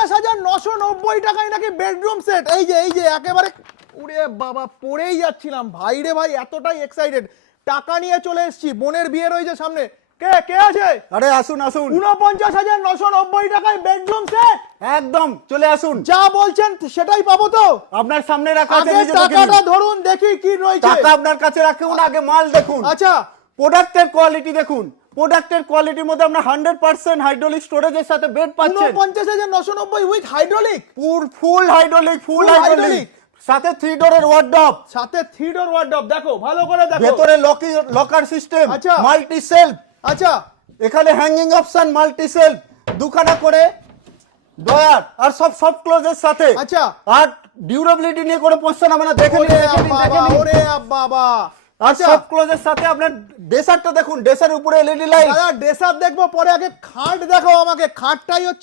উনপঞ্চাশ হাজার নশো নব্বই টাকায় নাকি বেডরুম সেট এই যে এই যে একেবারে উড়ে বাবা পড়েই যাচ্ছিলাম। ভাই রে ভাই এতটাই এক্সাইটেড টাকা নিয়ে চলে এসেছি। বোনের বিয়ে রয়েছে সামনে। কে কে আছে? আরে আসুন আসুন। উনপঞ্চাশ হাজার নশো নব্বই টাকায় বেডরুম সেট একদম চলে আসুন। যা বলছেন সেটাই পাবো তো। আপনার সামনে রাখা আছে আগে টাকাটা ধরুন দেখি কি রয়েছে। টাকা আপনার কাছে রাখুন আগে মাল দেখুন। আচ্ছা। প্রোডাক্টের কোয়ালিটি দেখুন। প্রোডাক্টের কোয়ালিটির মধ্যে আপনার হান্ড্রেড পার্সেন্ট হাইড্রোলিক স্টোরেজের সাথে বেড পাচ্ছেন। উনপঞ্চাশ হাজার নশো নব্বই with hydraulic full full hydraulic full hydraulic সাথে থ্রি ডোরের ওয়ার্ডরোব সাথে থ্রি ডোর ওয়ার্ডরোব দেখো ভালো করে দেখো। ভেতরে লকি লকার সিস্টেম আচ্ছা। মাল্টি সেলফ আচ্ছা। এখানে হ্যাঙ্গিং অপশন মাল্টি সেলফ দুখানা করে ডয়ার আর সব সব ক্লোজের সাথে। আচ্ছা। আর ডিউরেবিলিটি নিয়ে কোনো প্রশ্ন হবে না। দেখে নিন ওরে দেখে নিন, বাবা আচ্ছা। সব ক্লোজের সাথে আপনার দেখুন ডেসার উপরে এলইডি লাইট দাদা দেখব পরে আগে খাট দেখো আমাকে। খাটটাই হচ্ছে